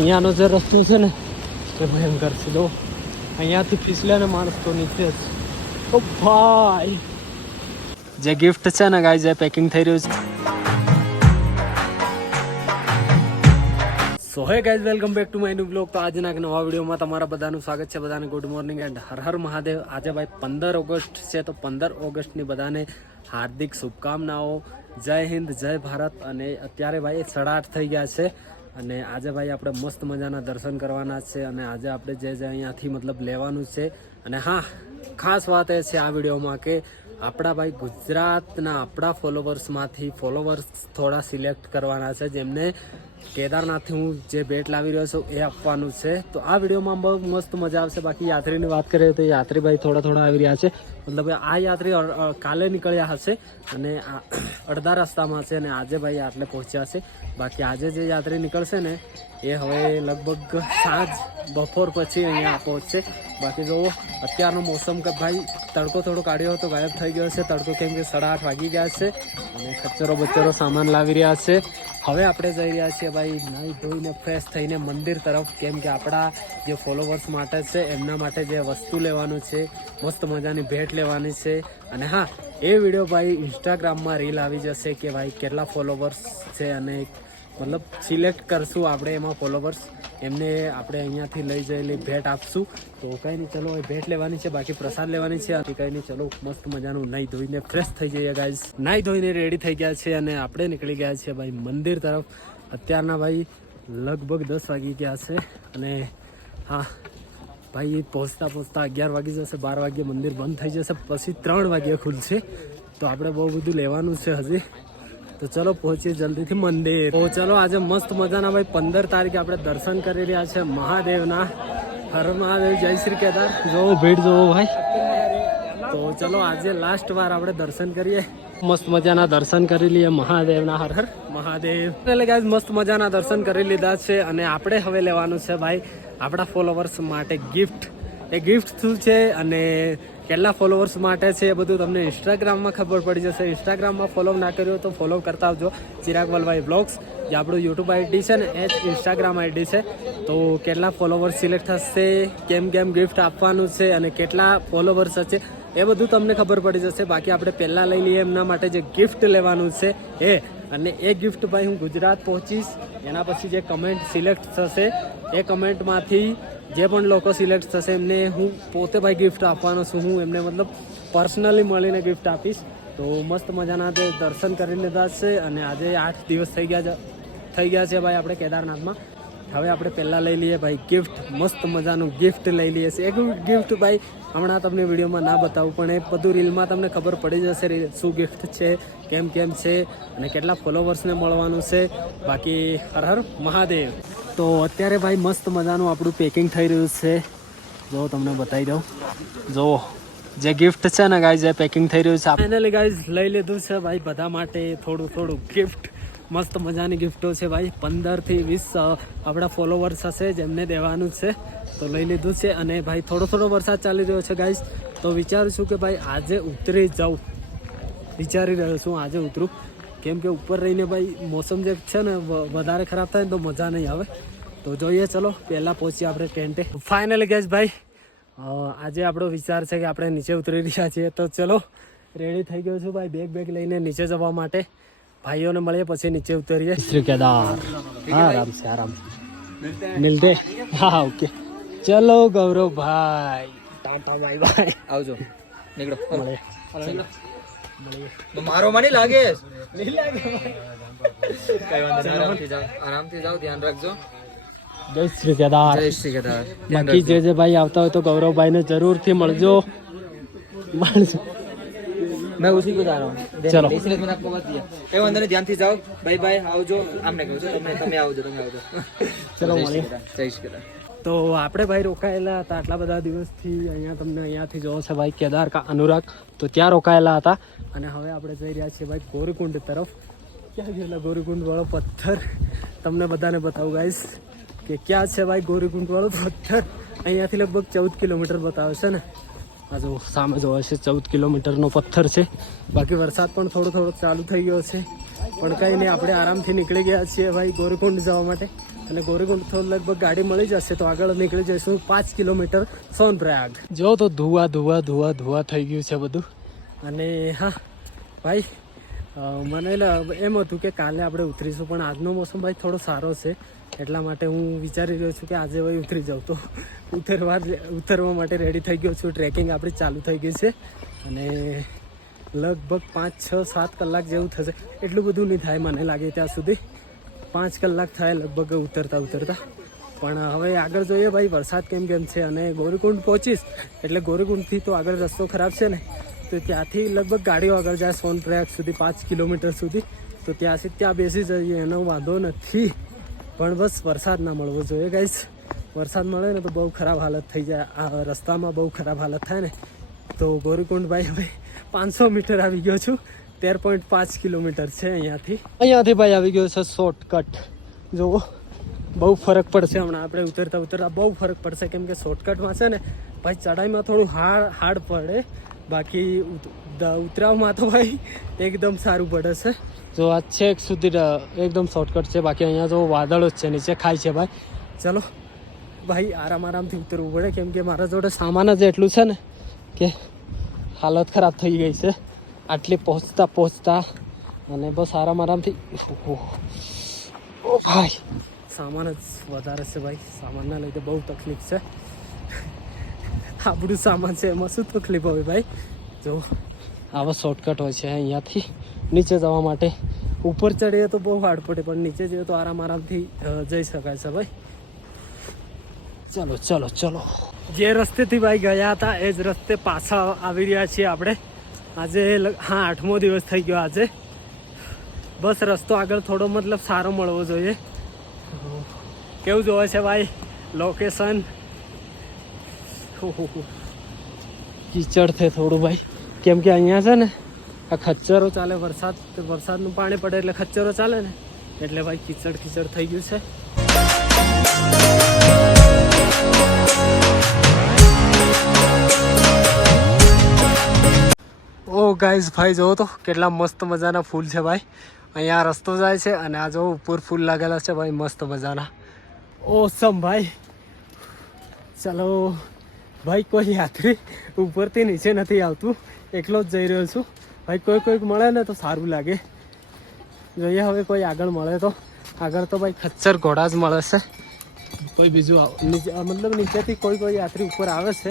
અહીંયાનો જે રસ્તો છે ને એ ભયંકર છે. જો અહીંયાથી ફીસલે ને માણસ તો નીચે જ. ઓ ભાઈ જે ગિફ્ટ છે ને ગાઈઝ એ પેકિંગ થઈ રહ્યું છે. So hey guys, welcome back to my new blog. તો આજના એક નવા વિડીયોમાં તમારા બધાનું સ્વાગત છે. બધાને good morning and Har Har Mahadev. આજે ભાઈ 15 ઓગસ્ટ છે, તો 15 ઓગસ્ટની બધાને હાર્દિક શુભકામનાઓ. જય હિન્દ, જય ભારત. અને અત્યારે ભાઈ 8:30 થઈ ગયા છે અને આજે ભાઈ આપણે મસ્ત મજાના દર્શન કરવાના છે અને આજે આપણે જે અહીંયાથી મતલબ લેવાનું છે. અને હા, ખાસ વાત એ છે આ વિડીયોમાં કે આપણા ભાઈ ગુજરાતના આપણા ફોલોવર્સમાંથી ફોલોવર્સ થોડા સિલેક્ટ કરવાના છે જેમને કેદારનાથથી હું જે ભેટ લાવી રહ્યો છું એ આપવાનું છે. તો આ વિડીયોમાં બહુ મસ્ત મજા આવશે. બાકી યાત્રીની વાત કરીએ તો યાત્રી ભાઈ થોડા આવી રહ્યા છે. મતલબ આ યાત્રી કાલે નીકળ્યા હશે અને અડધા રસ્તામાં છે અને આજે ભાઈ આટલે પહોંચ્યા છે. બાકી આજે જે યાત્રી નીકળશે ને એ હવે લગભગ સાંજ બપોર પછી અહીંયા પહોંચશે. બાકી જો અત્યારનો મોસમ કે ભાઈ તડકો થોડો કાઢ્યો હતો, ગાયબ થઈ ગયો છે તડકો, કેમ કે 8:30 વાગી ગયા છે અને ખચ્ચરો બચ્ચરો સામાન લાવી રહ્યા છે. હવે આપણે જઈ રહ્યા છીએ ભાઈ નાહી ધોઈને ફ્રેશ થઈને મંદિર તરફ, કેમ કે આપણા જે ફોલોવર્સ માટે છે એમના માટે જે વસ્તુ લેવાનું છે, મસ્ત મજાની ભેટ લેવાની છે. અને હા, એ વિડીયો ભાઈ ઇન્સ્ટાગ્રામમાં રીલ આવી જશે કે ભાઈ કેટલા ફોલોવર્સ છે અને મતલબ સિલેક્ટ કરશું આપણે એમાં ફોલોવર્સ, એમને આપણે અહીંયાથી લઈ જયેલી ભેટ આપશું. તો કંઈ નહીં, ચલો એ ભેટ લેવાની છે, બાકી પ્રસાદ લેવાની છે. કંઈ નહીં, ચલો મસ્ત મજાનું નાહી ધોઈને ફ્રેશ થઈ જઈએ ગાઈઝ. નાહી ધોઈને રેડી થઈ ગયા છે અને આપણે નીકળી ગયા છીએ ભાઈ મંદિર તરફ. અત્યારના ભાઈ લગભગ 10 વાગી ગયા છે અને હા ભાઈ પહોંચતા 11 વાગી જશે, 12 વાગ્યે મંદિર બંધ થઈ જશે, પછી 3 વાગ્યે ખુલશે. તો આપણે બહુ બધું લેવાનું છે હજી. તો ચલો પહોંચીએ જલ્દીથી મંદિર. તો ચલો આજે મસ્ત મજાના ભાઈ 15 તારીખે આપણે દર્શન કરી રહ્યા છે મહાદેવના. હર મહાદેવ, જય શ્રી કેદાર. જોવો ભીડ જોવો ભાઈ. તો ચલો આજે લાસ્ટ વાર આપણે દર્શન કરીએ. મસ્ત મજાના દર્શન કરી લઈએ મહાદેવના. હર હર મહાદેવ. એટલે ગાઈઝ મસ્ત મજાના દર્શન કરી લીધા છે અને આપણે હવે લેવાનું છે ભાઈ આપણા ફોલોવર્સ માટે ગિફ્ટ. એ ગિફ્ટ શું છે અને કેટલા ફોલોવર્સ માટે છે એ બધું તમને ઇન્સ્ટાગ્રામમાં ખબર પડી જશે. ઇન્સ્ટાગ્રામમાં ફોલો ના કર્યો તો ફોલો કરતા આવજો, ચિરાગ વલભાઈ બ્લોગ્સ. જે આપણું યુટ્યુબ આઈડી છે ને એ જ ઇન્સ્ટાગ્રામ આઈડી છે. તો કેટલા ફોલોવર્સ સિલેક્ટ થશે, કેમ ગિફ્ટ આપવાનું છે અને કેટલા ફોલોવર્સ હશે એ બધું તમને ખબર પડી જશે. બાકી આપણે પહેલાં લઈ લઈએ એમના માટે જે ગિફ્ટ લેવાનું છે એ. અને એ ગિફ્ટ ભાઈ હું ગુજરાત પહોંચીશ, એના પછી જે કમેન્ટ સિલેક્ટ થશે એ કમેન્ટમાંથી જે પણ લોકો સિલેક્ટ થશે એમને હું પોતે ભાઈ ગિફ્ટ આપવાનો છું. હું એમને મતલબ પર્સનલી મળીને ગિફ્ટ આપીશ. તો મસ્ત મજાના તે દર્શન કરી લીધા છે અને આજે 8 દિવસ થઈ ગયા છે ભાઈ આપણે કેદારનાથમાં. હવે આપણે પહેલાં લઈ લઈએ ભાઈ ગિફ્ટ. મસ્ત મજાનું ગિફ્ટ લઈ લઈએ છીએ. એક ગિફ્ટ ભાઈ હમણાં તમને વિડીયોમાં ના બતાવું, પણ એ બધું રીલમાં તમને ખબર પડી જશે શું ગિફ્ટ છે, કેમ છે અને કેટલા ફોલોવર્સને મળવાનું છે. બાકી હર હર મહાદેવ. તો અત્યારે ભાઈ મસ્ત મજાનું આપણું પેકિંગ થઈ રહ્યું છે. જો તમને બતાવી દઉં, જો જે ગિફ્ટ છે ને ગાઈઝ એ પેકિંગ થઈ રહ્યું છે. ફાઇનલી ગાઈઝ લઈ લીધું છે ભાઈ બધા માટે થોડું ગિફ્ટ. મસ્ત મજાની ગિફ્ટો છે ભાઈ. 15 થી 20 આપણા ફોલોવર્સ હશે જેમને દેવાનું છે. તો લઈ લીધું છે અને ભાઈ થોડો વરસાદ ચાલી રહ્યો છે ગાઈઝ. તો વિચારું છું કે ભાઈ આજે ઉતરી જાઉં, વિચારી રહ્યો છું આજે ઉતરું, કેમ કે ઉપર રહીને ભાઈ મોસમ જે છે ને વધારે ખરાબ થાય ને તો મજા નહીં આવે. તો જોઈએ, ચલો પહેલાં પહોંચીએ આપણે ટેન્ટે. ફાઇનલી ગેસ ભાઈ આજે આપણો વિચાર છે કે આપણે નીચે ઉતરી રહ્યા છીએ. તો ચલો રેડી થઈ ગયો છું ભાઈ બેગ લઈને નીચે જવા માટે. ભાઈઓને મળીએ પછી નીચે ઉતરીએ. શ્રી કેદાર. હા, આરામ મિલતે. હા ઓકે, ચલો ગૌરવ ભાઈ, ટાટા બાય બાય, આવજો, નીકળો, મળીએ. તો મારો મને લાગે નહીં લાગે કઈ વાંધો નહીં, આરામથી જાઓ, ધ્યાન રાખજો. જય શ્રી કેદાર. જય શ્રી કેદાર. બાકી જે ભાઈ આવતા હોય તો ગૌરવભાઈને જરૂરથી મળજો. मैं उसी को जा रहा हूँ. चलो. इसलिए मैंने आपको बता दिया. कई वांधो नहीं, ધ્યાનથી જાઓ. બાય બાય, આવજો. આમને કહું છું, તમે આવજો. ચલો મળીએ. જય શ્રી કેદાર. તો આપણે ભાઈ રોકાયેલા હતા આટલા બધા દિવસથી અહીંયાથી જોવો છે ભાઈ કેદાર કા અનુરાગ. તો ત્યાં રોકાયેલા હતા અને હવે આપણે જઈ રહ્યા છીએ ભાઈ ગોરીકુંડ તરફ. ક્યાં ગયેલા ગોરીકુંડ વાળો પથ્થર તમને બધાને બતાવું ગાઈસ કે ક્યાં છે ભાઈ ગોરીકુંડ વાળો પથ્થર. અહીંયાથી લગભગ 14 કિલોમીટર બતાવે છે ને. આ જો સામે જોવા છે 14 કિલોમીટરનો પથ્થર છે. બાકી વરસાદ પણ થોડો ચાલુ થઈ ગયો છે, પણ કંઈ નહીં, આપણે આરામથી નીકળી ગયા છીએ ભાઈ ગોરીકુંડ જવા માટે. અને ગોરીકુંડથી લગભગ ગાડી મળી જશે તો આગળ નીકળી જઈશું 5 કિલોમીટર સોનપ્રયાગ. જો તો ધુઆ થઈ ગયું છે બધું. અને હા ભાઈ મને એમ હતું કે કાલે આપણે ઉતરીશું, પણ આજનો મોસમ ભાઈ થોડો સારો છે એટલા માટે હું વિચારી રહ્યો છું કે આજે ભાઈ ઉતરી જાઉં. તો ઉતરવા માટે રેડી થઈ ગયો છું. ટ્રેકિંગ આપણી ચાલુ થઈ ગઈ છે અને લગભગ 5, 6, 7 કલાક જેવું થશે. એટલું બધું નહીં થાય મને લાગે ત્યાં સુધી. 5 કલાક થાય લગભગ ઉતરતા. પણ હવે આગળ જોઈએ ભાઈ વરસાદ કેમ છે. અને ગોરીકુંડ પહોંચીશ એટલે ગોરીકુંડથી તો આગળ રસ્તો ખરાબ છે ને, તો ત્યાંથી લગભગ ગાડીઓ આગળ જાય સોનપ્રયાગ સુધી 5 કિલોમીટર સુધી. તો ત્યાંથી ત્યાં બેસી જઈએ એનો વાંધો નથી. પણ બસ વરસાદ ના મળવો જોઈએ ગાઈસ. વરસાદ મળે ને તો બહુ ખરાબ હાલત થઈ જાય. આ રસ્તામાં બહુ ખરાબ હાલત થાય ને. તો ગોરીકુંડ ભાઈ હવે 500 મીટર આવી ગયો છું. 13.5 કિલોમીટર છે અહીંયાથી ભાઈ આવી ગયો છે શોર્ટકટ. જુઓ બહુ ફરક પડશે હમણાં આપણે ઉતરતા બહુ ફરક પડશે, કેમ કે શોર્ટકટમાં છે ને ભાઈ ચડાઈમાં થોડું હાર્ડ પડે, બાકી ઉતરાવમાં તો ભાઈ એકદમ સારું પડે છે. જો આ છેક સુધી એકદમ શોર્ટકટ છે, બાકી અહીંયા જો વાદળો જ છે, નીચે ખાય છે ભાઈ. ચલો ભાઈ આરામથી ઉતરવું પડે, કેમ કે મારા જોડે સામાન જ એટલું છે ને કે હાલત ખરાબ થઈ ગઈ છે આટલી પહોંચતા. અને બસ આરામથી ઓ ભાઈ સામાન જ વધારે છે ભાઈ. સામાનના લીધે બહુ તકલીફ છે. આપણું સામાન છે એમાં શું તકલીફ હોય ભાઈ. જો આવા શોર્ટકટ હોય છે અહીંયાથી નીચે જવા માટે. ઉપર ચડીએ તો બહુ હાર્ડ પડે, પણ નીચે જઈએ તો આરામથી જઈ શકાય છે ભાઈ. ચલો જે રસ્તેથી ભાઈ ગયા હતા એ જ રસ્તે પાછા આવી રહ્યા છીએ આપણે. આજે 8મો દિવસ થઈ ગયો આજે. બસ રસ્તો આગળ થોડો મતલબ સારો મળવો જોઈએ. કેવું જોવે છે ભાઈ લોકેશન. કીચડ છે થોડું ભાઈ, કેમ કે અહીંયા છે ને આ ખચ્ચરો ચાલે. વરસાદનું પાણી પડે એટલે ખચ્ચરો ચાલે ને, એટલે ભાઈ કીચડ થઈ ગયું છે. ઓ ગાઈઝ ભાઈ જોવો તો કેટલા મસ્ત મજાના ફૂલ છે ભાઈ. અહીંયા રસ્તો જાય છે અને આ જો ઉપર ફૂલ લાગેલા છે ભાઈ મસ્ત મજાના. ઓસમ ભાઈ. ચલો ભાઈ કોઈ યાત્રી ઉપરથી નીચે નથી આવતું, એકલો જ જઈ રહ્યો છું ભાઈ. કોઈક મળે ને તો સારું લાગે. જોઈએ હવે કોઈ આગળ મળે તો. આગળ તો ભાઈ ખચ્ચર ઘોડા જ મળે છે. કોઈ બીજું મતલબ નીચેથી કોઈ યાત્રી ઉપર આવે છે,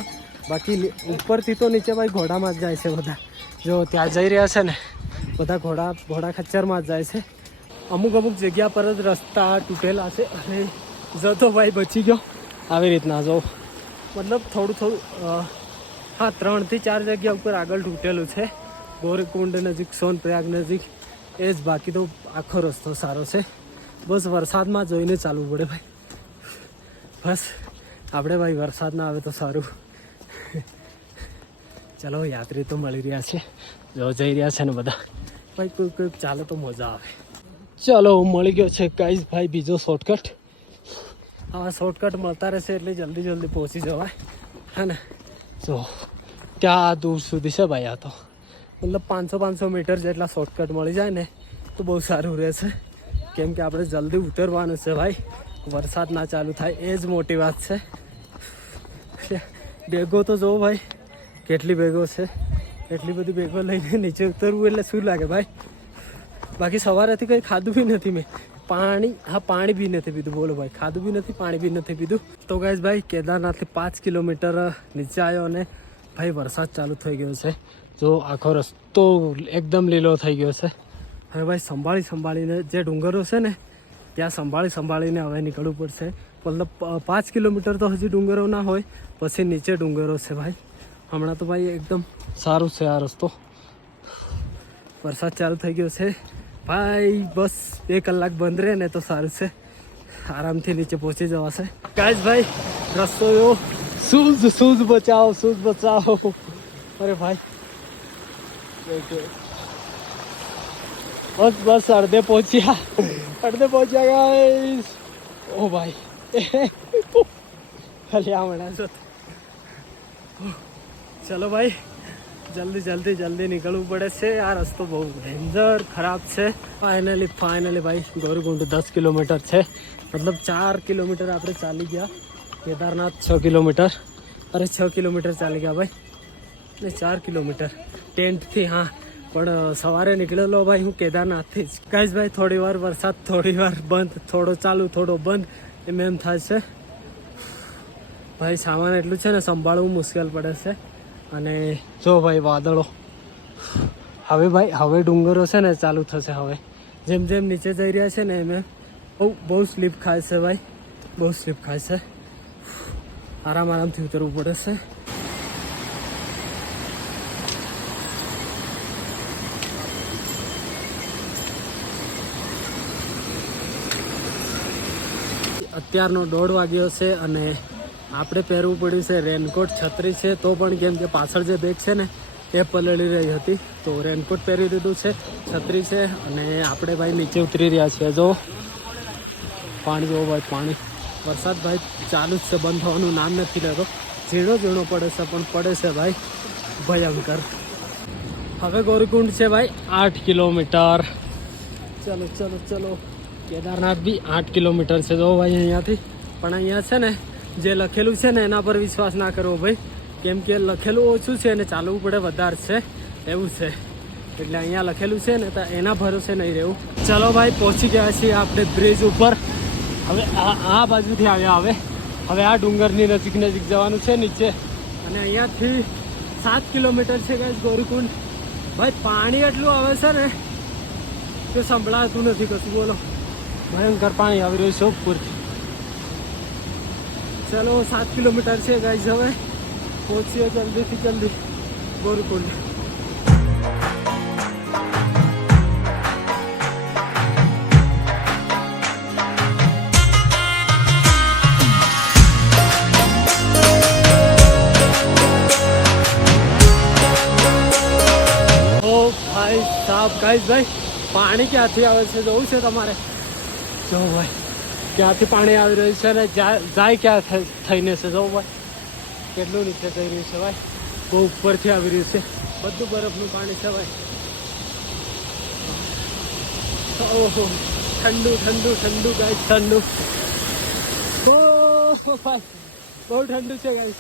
બાકી ઉપરથી તો નીચે ભાઈ ઘોડામાં જ જાય છે બધા. જો ત્યાં જઈ રહ્યા છે ને બધા ઘોડા ખચ્ચરમાં જ જાય છે. અમુક જગ્યા પર જ રસ્તા તૂટેલા છે અને જતો ભાઈ બચી ગયો આવી રીતના. જો મતલબ થોડું હા 3 થી 4 જગ્યા ઉપર આગળ તૂટેલું છે. ગોરીકુંડ નજીક, સોનપ્રયાગ નજીક એ જ. બાકી તો આખો રસ્તો સારો છે. બસ વરસાદમાં જોઈને ચાલવું પડે ભાઈ. બસ આપણે ભાઈ વરસાદ ના આવે તો સારું. ચલો યાત્રી તો મળી રહ્યા છે, જો જઈ રહ્યા છે ને બધા ભાઈ. કોઈક ચાલે તો મજા આવે. ચલો મળી ગયો છે ગાઈઝ ભાઈ બીજો શોર્ટકટ. આવા શોર્ટકટ મળતા રહેશે એટલે જલ્દી પહોંચી જવાય હે ને. જો ત્યાં દૂર સુધી છે ભાઈ. આ તો મતલબ 500 મીટર જેટલા શોર્ટકટ મળી જાય ને તો બહુ સારું રહેશે, કેમ કે આપણે જલ્દી ઉતરવાનું છે ભાઈ. વરસાદ ના ચાલુ થાય એ જ મોટી વાત છે. બેગો તો જો ભાઈ કેટલી બેગો છે. એટલી બધી બેગો લઈને નીચે ઉતરવું એટલે શું લાગે ભાઈ. બાકી સવારેથી કંઈ ખાધું બી નથી મેં. પાણી બી નથી પીધું. બોલો ભાઈ, ખાધું બી નથી, પાણી બી નથી પીધું. તો ગાઈઝ ભાઈ કેદારનાથથી 5 કિલોમીટર નીચે આવ્યો અને ભાઈ વરસાદ ચાલુ થઈ ગયો છે. જો આખો રસ્તો એકદમ લીલો થઈ ગયો છે. હવે ભાઈ સંભાળીને જે ડુંગરો છે ને ત્યાં સંભાળીને હવે નીકળવું પડશે. મતલબ 5 કિલોમીટર તો હજી ડુંગરો ના હોય, પછી નીચે ડુંગરો છે ભાઈ. હમણાં તો ભાઈ એકદમ સારું છે આ રસ્તો. વરસાદ ચાલુ થઈ ગયો છે ભાઈ. બસ 2 કલાક બંધ રહે ને તો સારું છે, આરામથી નીચે પહોંચી જવાશે. ગાઈઝ ભાઈ રસ્તો એવો શૂઝ બચાવો. અરે ભાઈ બસ અડધે પહોંચ્યા ગાઈઝ. ઓ ભાઈ ખાલી આ મળ્યા છો. ચલો ભાઈ જલ્દી જલ્દી જલ્દી નીકળવું પડે છે. આ રસ્તો બહુ ડેન્જર ખરાબ છે. ફાઇનલી ભાઈ ગૌરીકુંડ 10 કિલોમીટર છે, મતલબ 4 કિલોમીટર આપણે ચાલી ગયા. કેદારનાથ 6 કિલોમીટર, અરે 6 કિલોમીટર ચાલી ગયા ભાઈ, ને 4 કિલોમીટર ટેન્ટથી. હા, પણ સવારે નીકળેલો ભાઈ હું કેદારનાથથી જ. ગાઈસ ભાઈ થોડી વાર વરસાદ, થોડી વાર બંધ, થોડો ચાલુ થોડો બંધ, એમ થાય છે ભાઈ. સામાન એટલું છે ને સંભાળવું મુશ્કેલ પડે છે. અને જો ભાઈ વાદળો, હવે ડુંગરો છે ને ચાલુ થશે. હવે જેમ જેમ નીચે જઈ રહ્યા છે ને એમ બહુ સ્લીપ ખાય છે ભાઈ, બહુ સ્લીપ ખાય છે. આરામથી ઉતરવું પડે છે. અત્યારનો 1:30 વાગ્યો છે અને આપણે પહેરવું પડ્યું છે રેનકોટ. છત્રી છે તો પણ કેમ કે પાછળ જે બેગ છે ને એ પલળી રહી હતી, તો રેનકોટ પહેરી દીધું છે, છત્રી છે. અને આપણે ભાઈ નીચે ઉતરી રહ્યા છીએ. જો પાણી, જોવો ભાઈ પાણી. વરસાદ ભાઈ ચાલુ જ છે, બંધ થવાનું નામ નથી લેતો. ઝીણો ઝીણો પડે છે, પણ પડે છે ભાઈ ભયંકર. હવે ગૌરીકુંડ છે ભાઈ 8 કિલોમીટર. ચલો ચલો ચલો. કેદારનાથ બી 8 કિલોમીટર છે. જો ભાઈ અહીંયાથી. પણ અહીંયા છે ને જે લખેલું છે ને એના પર વિશ્વાસ ના કરવો ભાઈ, કેમ કે લખેલું ઓછું છે અને ચાલવું પડે વધારે છે, એવું છે. એટલે અહીંયા લખેલું છે ને તો એના ભરોસે નહીં રહેવું. ચલો ભાઈ પહોંચી ગયા છીએ આપણે બ્રિજ ઉપર. હવે આ બાજુથી આવ્યા. હવે આ ડુંગરની નજીક જવાનું છે નીચે. અને અહીંયાથી 7 કિલોમીટર છે ગાઈસ ગૌરીકુંડ. ભાઈ પાણી એટલું આવે છે ને કે સંભળાતું નથી કશું. બોલો, ભયંકર પાણી આવી રહ્યું છે ઉપરથી. ચલો 7 કિલોમીટર છે ગાઈસ. હવે પહોંચીએ જલ્દીથી જલ્દી ગૌરીકુંડ. ભાઈ સાહેબ ગાઈસ, ભાઈ પાણી ક્યાંથી આવે છે જોવું છે તમારે? જો ભાઈ ક્યાંથી પાણી આવી રહ્યું છે અને જાય ક્યાં થઈને છે. જો ભાઈ કેટલું નીચે જઈ રહ્યું છે ભાઈ, બહુ ઉપરથી આવી રહ્યું છે. બધું બરફનું પાણી છે ભાઈ. ઓહો, ઠંડુ ઠંડુ ઠંડુ ગાઈસ, ઠંડુ. ઓહો ભાઈ બહુ ઠંડુ છે ગાઈસ.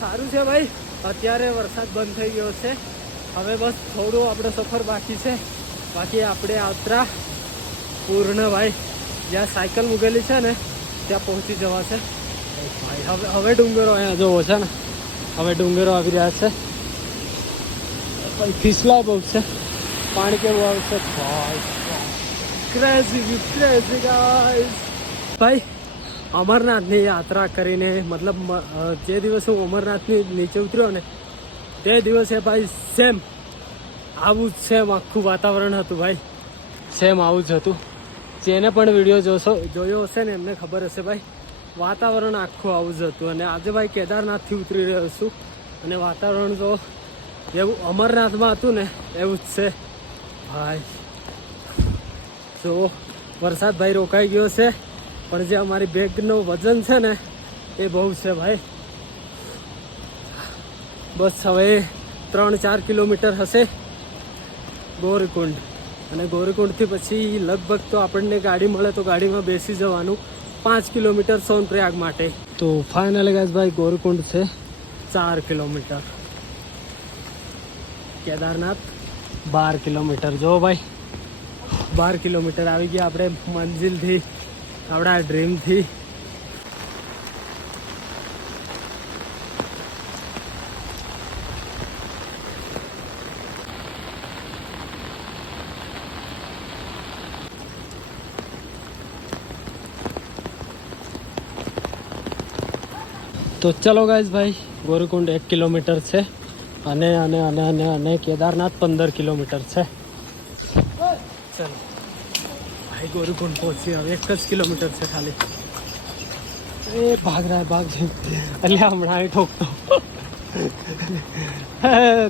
સારું છે ભાઈ, અત્યારે વરસાદ બંધ થઈ ગયો છે. હવે બસ થોડું આપણો સફર બાકી છે. બાકી આપણે યાત્રા પૂર્ણ ભાઈ. જ્યાં સાયકલ મૂકેલી છે ને ત્યાં પહોંચી જવા છે ભાઈ. હવે ડુંગરો અહીંયા જોવો છે ને, હવે ડુંગરો આવી રહ્યા છે ભાઈ. ફિસલા બહુ છે, પાણી કેવું આવશે ભાઈ. Crazy guys. ભાઈ અમરનાથની યાત્રા કરીને, મતલબ જે દિવસે હું અમરનાથની નીચે ઉતર્યો ને તે દિવસે ભાઈ સેમ આવું જ સેમ આખું વાતાવરણ હતું ભાઈ. સેમ આવું જ હતું. જેને પણ વિડીયો જોયો હશે ને એમને ખબર હશે ભાઈ, વાતાવરણ આખું આવું જ હતું. અને આજે ભાઈ કેદારનાથથી ઉતરી રહ્યો છું અને વાતાવરણ તો એવું અમરનાથમાં હતું ને એવું જ છે ભાઈ. જો વરસાદ ભાઈ રોકાઈ ગયો છે, પણ જે અમારી બેગનું વજન છે ને એ બહુ છે ભાઈ. બસ હવે 3-4 કિલોમીટર હશે ગૌરીકુંડ. અને ગૌરીકુંડથી પછી લગભગ તો આપણને ગાડી મળે તો ગાડીમાં બેસી જવાનું 5 કિલોમીટર સોનપ્રયાગ માટે. તો ફાઇનલી ગાઈસ ભાઈ ગૌરીકુંડ છે 4 કિલોમીટર, કેદારનાથ 12 કિલોમીટર. જો ભાઈ 12 કિલોમીટર આવી ગયા આપણે મંજિલથી, આપણા ડ્રીમથી. તો ચલો ગાઈઝ ભાઈ, ગૌરીકુંડ 1 કિલોમીટર છે અને અને અને અને અને કેદારનાથ 15 કિલોમીટર છે. ચલો ભાઈ ગૌરીકુંડ પહોંચી. હવે 1 જ કિલોમીટર છે ખાલી. એ ભાગ રહ્યા ભાગ એટલે હમણાં ઠોકતો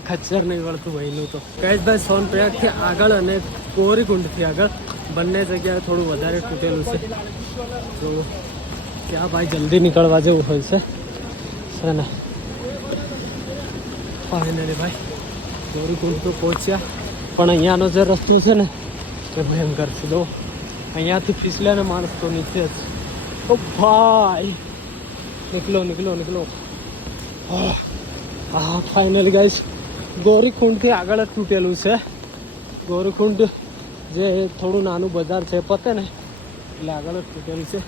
ખચ્ચર નહીં વળતું ભાઈનું. તો ગાઈઝ ભાઈ સોનપ્રયાગથી આગળ અને ગૌરીકુંડથી આગળ બંને જગ્યાએ થોડું વધારે તૂટેલું છે. તો ક્યાં ભાઈ જલ્દી નીકળવા જેવું હોય છે ને ફાઇનલી ભાઈ ગૌરીકુંડ તો પહોંચ્યા પણ અહીંયાનો જે રસ્તો છે ને એ ભયંકર છે જો અહીંયાથી ફીસલે ને માણસ તો નીચે જ ઓ ભાઈ નીકળો હા ફાઇનલી ગાઈસ ગૌરીકુંડથી આગળ જ તૂટેલું છે ગૌરીકુંડ જે થોડું નાનું બજાર છે પતે ને એટલે આગળ જ તૂટેલું છે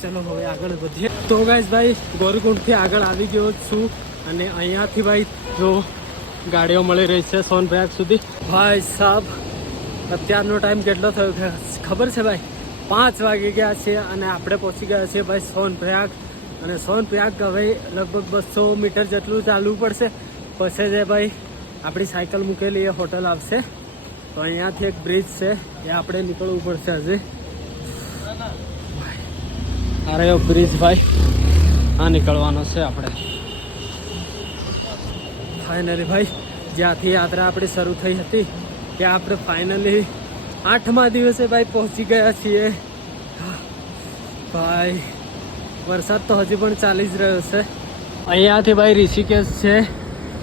ચલો હવે આગળ વધીએ તો ગાઈસ ભાઈ ગૌરીકુંડથી આગળ આવી ગયો છું અને અહીંયાથી ભાઈ જો ગાડીઓ મળી રહી છે સોનપ્રયાગ સુધી ભાઈ સાહેબ અત્યારનો ટાઈમ કેટલો થયો છે ખબર છે ભાઈ 5 વાગી ગયા છે અને આપણે પહોંચી ગયા છીએ ભાઈ સોનપ્રયાગ અને સોનપ્રયાગ હવે લગભગ 200 મીટર જેટલું ચાલવું પડશે પછી જે ભાઈ આપણી સાયકલ મૂકેલી એ હોટલ આવશે તો અહીંયાથી એક બ્રિજ છે એ આપણે નીકળવું પડશે હજી અરે બ્રિજ ભાઈ આ નીકળવાનો છે આપણે ફાઇનલી ભાઈ જ્યાંથી યાત્રા આપણી શરૂ થઈ હતી ત્યાં આપણે ફાઇનલી 8મા દિવસે ભાઈ પહોંચી ગયા છીએ ભાઈ વરસાદ તો હજી પણ ચાલી જ રહ્યો છે અહીંયાથી ભાઈ ઋષિકેશ છે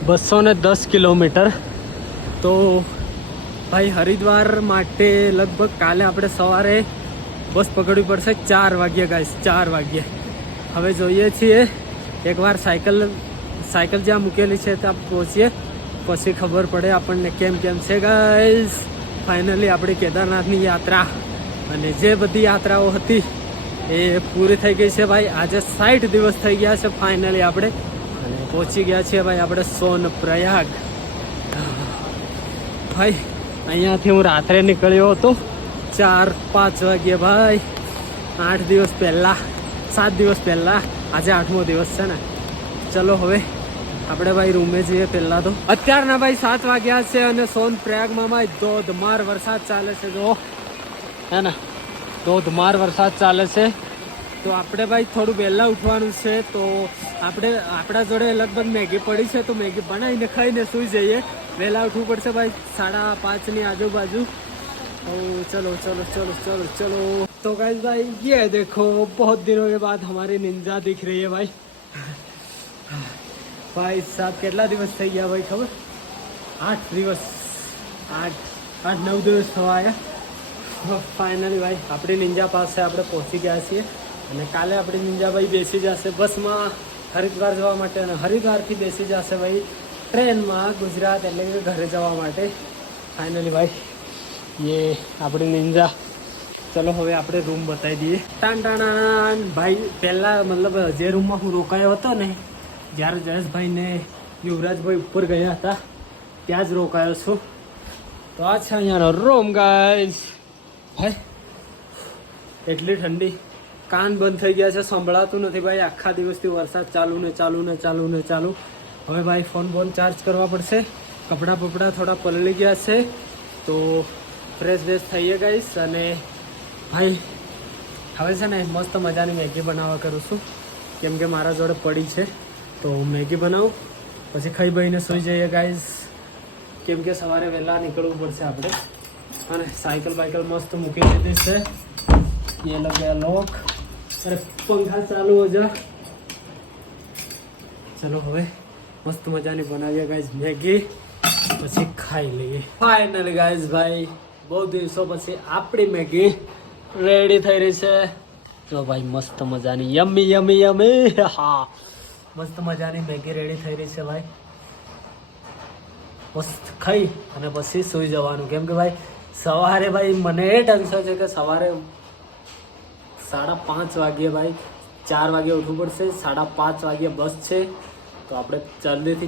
210 કિલોમીટર તો ભાઈ હરિદ્વાર માટે લગભગ કાલે આપણે સવારે બસ પકડવી પડશે 4 વાગ્યે ગાઈસ 4 વાગ્યે હવે જોઈએ છીએ એકવાર સાયકલ જ્યાં મૂકેલી છે ત્યાં પહોંચીએ પછી ખબર પડે આપણને કેમ છે ગાઈસ ફાઇનલી આપણી કેદારનાથની યાત્રા અને જે બધી યાત્રાઓ હતી એ પૂરી થઈ ગઈ છે ભાઈ આજે 60 દિવસ થઈ ગયા છે ફાઇનલી આપણે અને પહોંચી ગયા છીએ ભાઈ આપણે સોનપ્રયાગ ભાઈ અહીંયાથી હું રાત્રે નીકળ્યો હતો 4-5 વાગ્યે ભાઈ 8 દિવસ પહેલાં 7 દિવસ પહેલાં આજે 8મો દિવસ છે ને ચલો હવે આપણે ભાઈ રૂમે જઈએ પહેલાં તો અત્યારના ભાઈ 7 વાગ્યા છે અને સોનપ્રયાગમાં ભાઈ ધોધમાર વરસાદ ચાલે છે જો હે ને ધોધમાર વરસાદ ચાલે છે તો આપણે ભાઈ થોડું વહેલા ઉઠવાનું છે તો આપણા જોડે લગભગ મેગી પડી છે તો મેગી બનાવીને ખાઈને સૂઈ જઈએ વહેલા ઉઠવું પડશે ભાઈ 5:30ની આજુબાજુ तो चलो तो गाइस भाई ये देखो बहुत दिनों के बाद हमारी निंजा दिख रही है भाई भाई साहब કેટલા દિવસ થઈ ગયા ભાઈ ખબર 8 દિવસ 8-9 દિવસ થવા આવ્યા ફાઇનલી ભાઈ આપણી નિંજા પાસે આપણે પહોંચી ગયા છીએ અને કાલે આપણી નિંજા ભાઈ બેસી જશે બસમાં હરિદ્વાર જવા માટે અને હરિદ્વારથી બેસી જશે ભાઈ ટ્રેનમાં ગુજરાત એટલે કે ઘરે જવા માટે ફાઇનલી ભાઈ ये अपनी निंजा चलो હવે આપણે રૂમ બતાવી દઈએ ટાણ ભાઈ પહેલા મતલબ જે રૂમમાં હું રોકાયો હતો ને જ્યારે જયેશભાઈ ને યુવરાજભાઈ ઉપર ગયા હતા ત્યાં જ રોકાયો છું તો આ છે અહીંયાનો રૂમ ગાઈસ ભાઈ એટલી ઠંડી કાન બંધ થઈ ગયા છે સંભળાતું નથી ભાઈ આખા દિવસથી વરસાદ ચાલુ હવે ભાઈ ફોન ચાર્જ કરવા પડશે કપડાં થોડા પલળી ગયા છે તો ફ્રેશ થઈએ ગાઈસ અને ભાઈ હવે છે ને મસ્ત મજાની મેગી બનાવવા કરું છું કેમ કે મારા જોડે પડી છે તો મેગી બનાવું પછી ખાઈ બહીને સૂઈ જઈએ ગાઈસ કેમ કે સવારે વહેલા નીકળવું પડશે આપણે અને સાયકલ મસ્ત મૂકી દીધી છે ये लग गया लॉक अरे पंखा चालू हो जा चलो હવે મસ્ત મજાની બનાવીએ ગાઈસ મેગી પછી ખાઈ લઈએ ફાઇનલી ગાઈસ ભાઈ બહુ દિવસો પછી આપણી મેગી રેડી થઈ રહી છે તો ભાઈ મસ્ત મજાની યમી હા મસ્ત મજાની મેગી રેડી થઈ રહી છે ભાઈ મસ્ત ખાઈ અને પછી સૂઈ જવાનું કેમ કે ભાઈ સવારે ભાઈ મને એ ટેન્શન છે કે સવારે 5:30 વાગ્યે ભાઈ 4 વાગે ઉઠવું પડશે 5:30 વાગ્યે બસ છે તો આપણે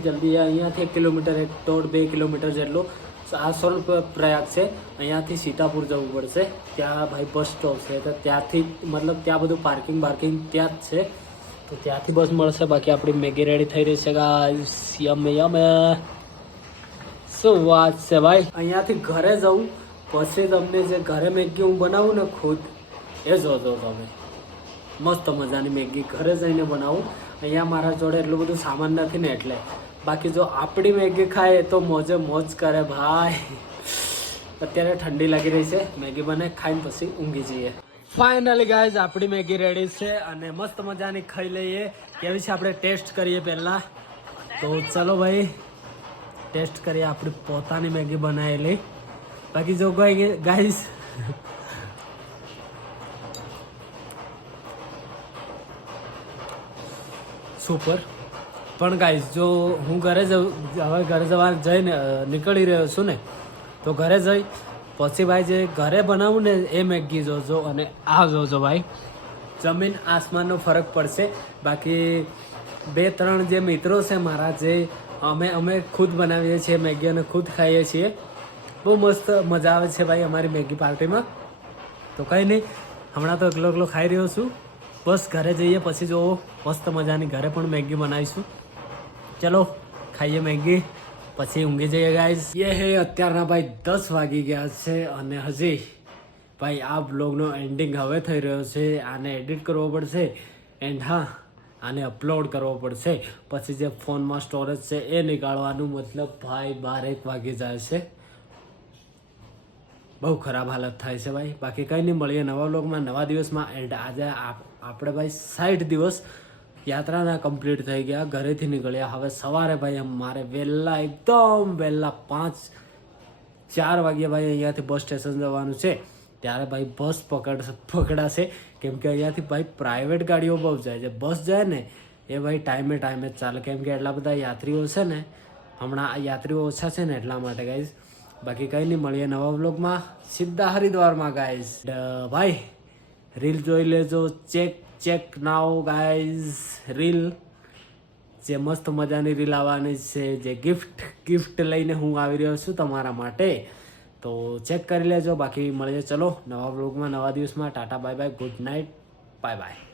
જલ્દી અહીંયાથી 1 કિલોમીટર 1.5-2 કિલોમીટર જેટલું આ સોનપ્રયાગ છે અહીંયાથી સીતાપુર જવું પડશે ત્યાં ભાઈ બસ સ્ટોપ છે તો ત્યાંથી મતલબ ત્યાં બધું પાર્કિંગ ત્યાં જ છે તો ત્યાંથી બસ મળશે બાકી આપણી મેગી રેડી થઈ રહી છે ગાઈસ યમ શું વાત છે ભાઈ અહીંયાથી ઘરે જવું પછી તમને જે ઘરે મેગી હું બનાવું ને ખુદ એ જોજો તમે મસ્ત મજાની મેગી ઘરે જઈને બનાવું અહીંયા મારા જોડે એટલું બધું સામાન નથી ને એટલે બાકી જો આપણી મેગી ખાય તો મોજ કરે ભાઈ અત્યારે ઠંડી લાગી રહી છે મેગી બને ખાઈને પછી ઊંઘી જઈએ ફાઇનલી ગાઈઝ આપણી મેગી રેડી છે અને મસ્ત મજાની ખાઈ લઈએ. કેવી છે આપણે ટેસ્ટ કરીએ પહેલા. તો ચલો ભાઈ ટેસ્ટ કરીએ આપણી પોતાની મેગી બનાવેલી. બાકી જો ગાઈઝ સુપર. પણ ગાઈઝ જો હું ઘરે હવે ઘરે જઈને નીકળી રહ્યો છું ને, તો ઘરે જઈ પછી ભાઈ જે ઘરે બનાવું ને એ મેગી જોજો અને આ જોજો ભાઈ, જમીન આસમાનનો ફરક પડશે. બાકી 2-3 જે મિત્રો છે મારા, જે અમે ખુદ બનાવીએ છીએ મેગી અને ખુદ ખાઈએ છીએ. બહુ મસ્ત મજા આવે છે ભાઈ અમારી મેગી પાર્ટીમાં. તો કંઈ નહીં, હમણાં તો એકલો ખાઈ રહ્યો છું. બસ ઘરે જઈએ પછી જો મસ્ત મજાની ઘરે પણ મેગી બનાવીશું. ચલો ખાઈએ મેગી પછી ઊંઘી જઈએ ગાઈઝ. એ હે અત્યારના ભાઈ 10 વાગી ગયા છે અને હજી ભાઈ આ બ્લોગનો એન્ડિંગ હવે થઈ રહ્યો છે. આને એડિટ કરવો પડશે એન્ડ હા આને અપલોડ કરવો પડશે. પછી જે ફોનમાં સ્ટોરેજ છે એ નીકાળવાનું, મતલબ ભાઈ 12-1 વાગી જાય છે. બહુ ખરાબ હાલત થાય છે ભાઈ. બાકી કંઈ નહીં, મળીએ નવા બ્લોગમાં નવા દિવસમાં. એન્ડ આજે આપણે ભાઈ 60 દિવસ યાત્રાના કમ્પ્લીટ થઈ ગયા, ઘરેથી નીકળ્યા. હવે સવારે ભાઈ મારે વહેલા એકદમ વહેલા 4 વાગ્યા ભાઈ અહીંયાથી બસ સ્ટેશન જવાનું છે. ત્યારે ભાઈ બસ પકડાશે, કેમ કે અહીંયાથી ભાઈ પ્રાઇવેટ ગાડીઓ બહુ જાય છે. બસ જાય ને એ ભાઈ ટાઈમે જ ચાલે, કેમ કે એટલા બધા યાત્રીઓ છે ને, હમણાં યાત્રીઓ ઓછા છે ને એટલા માટે ગાઈઝ. બાકી કંઈ નહીં, મળીએ નવા વ્લોગમાં સીધા હરિદ્વારમાં ગાઈઝ. ભાઈ રીલ જોઈ લેજો, ચેક નાઓ ગાઈઝ. રીલ જે મસ્ત મજાની રીલ આવવાની છે, જે ગિફ્ટ લઈને હું આવી રહ્યો છું તમારા માટે, તો ચેક કરી લેજો. બાકી મળીએ ચલો નવા વ્લોગમાં નવા દિવસમાં. Tata bye bye, good night, bye bye.